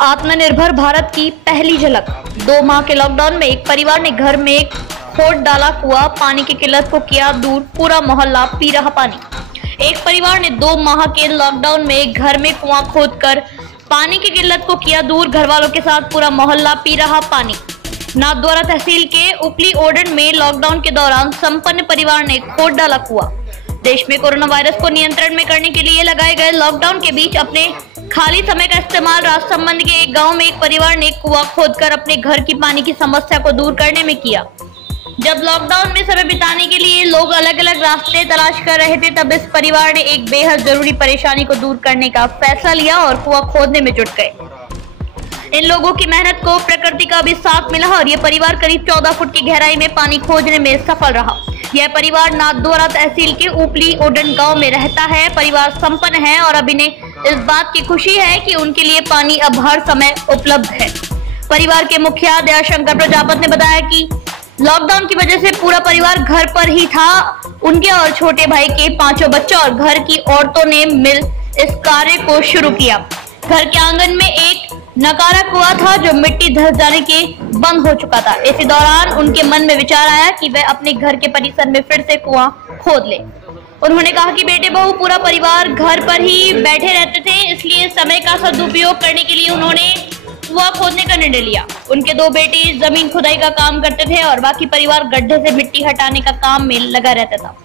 आत्मनिर्भर भारत की पहली झलक। 2 माह के लॉकडाउन में एक परिवार ने घर में खोद डाला कुआं, पानी की किल्लत को किया दूर, पूरा मोहल्ला पी रहा पानी। एक परिवार ने 2 माह के लॉकडाउन में घर में कुआं खोदकर पानी की किल्लत को किया दूर, घर वालों के साथ पूरा मोहल्ला पी रहा पानी। नाथद्वारा तहसील के उपली ओडन में लॉकडाउन के दौरान संपन्न परिवार ने खोद डाला कुआं। देश में कोरोना वायरस को नियंत्रण में करने के लिए लगाए गए लॉकडाउन के बीच अपने खाली समय का इस्तेमाल राजसमंद के एक गांव में एक परिवार ने कुआं खोदकर अपने घर की पानी की समस्या को दूर करने में किया। जब लॉकडाउन में समय बिताने के लिए लोग अलग अलग रास्ते तलाश कर रहे थे, तब इस परिवार ने एक बेहद जरूरी परेशानी को दूर करने का फैसला लिया और कुआं खोदने में जुट गए। इन लोगों की मेहनत को प्रकृति का भी साथ मिला और ये परिवार करीब 14 फुट की गहराई में पानी खोजने में सफल रहा। यह परिवार नाथद्वारा तहसील के उपली ओडन गांव में रहता है। परिवार संपन्न है और अब इन्हें इस बात की खुशी है कि उनके लिए पानी अब हर समय उपलब्ध है। परिवार के मुखिया दयाशंकर प्रजापति ने बताया कि लॉकडाउन की वजह से पूरा परिवार घर पर ही था। उनके और छोटे भाई के 5 बच्चे और घर की औरतों ने मिल इस कार्य को शुरू किया। घर के आंगन में एक नकारा कुआं था जो मिट्टी धंस जाने के बंद हो चुका था। इसी दौरान उनके मन में विचार आया कि वह अपने घर के परिसर में फिर से कुआं खोद ले। उन्होंने कहा कि बेटे बहू पूरा परिवार घर पर ही बैठे रहते थे, इसलिए समय का सदुपयोग करने के लिए उन्होंने कुआं खोदने का निर्णय लिया। उनके 2 बेटे जमीन खुदाई का काम करते थे और बाकी परिवार गड्ढे से मिट्टी हटाने का काम में लगा रहता था।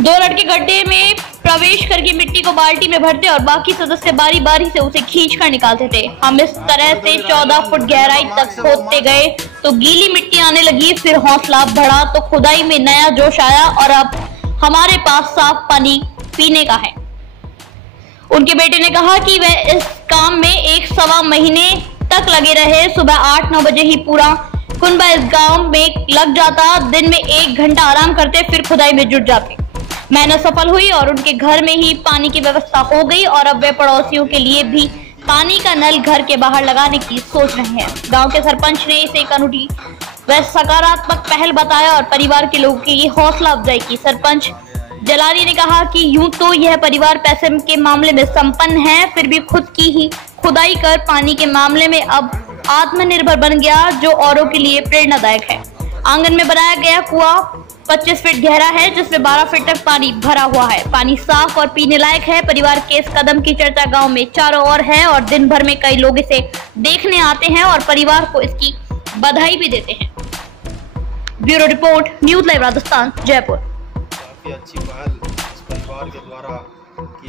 2 लड़के गड्ढे में प्रवेश करके मिट्टी को बाल्टी में भरते और बाकी सदस्य बारी बारी से उसे खींच कर निकालते थे। हम इस तरह से 14 फुट गहराई तक खोदते गए तो गीली मिट्टी आने लगी, फिर हौसला बढ़ा तो खुदाई में नया जोश आया और अब हमारे पास साफ पानी पीने का है। उनके बेटे ने कहा कि वह इस काम में 1-1.25 महीने तक लगे रहे। सुबह 8-9 बजे ही पूरा कुनबा इस गांव में लग जाता। दिन में 1 घंटा आराम करते, फिर खुदाई में जुट जाते। मेहनत सफल हुई और उनके घर में ही पानी की व्यवस्था हो गई और अब वे पड़ोसियों के लिए भी पानी का नल घर के बाहर लगाने की सोच रहे हैं। गांव के सरपंच ने इसे एक अनूठी व सकारात्मक पहल बताया और परिवार के लोगों की हौसला अफजाई की। सरपंच जलाली ने कहा कि यूं तो यह परिवार पैसे के मामले में संपन्न है, फिर भी खुद की ही खुदाई कर पानी के मामले में अब आत्मनिर्भर बन गया, जो औरों के लिए प्रेरणादायक है। आंगन में बनाया गया कुआं 25 फीट गहरा है, जिसमें 12 फीट तक पानी भरा हुआ है। पानी साफ और पीने लायक है। परिवार के इस कदम की चर्चा गांव में चारों ओर है और दिन भर में कई लोग इसे देखने आते हैं और परिवार को इसकी बधाई भी देते हैं। Bureau report, news live Rajasthan, Jaipur. काफी अच्छी पहल इस परिवार के द्वारा की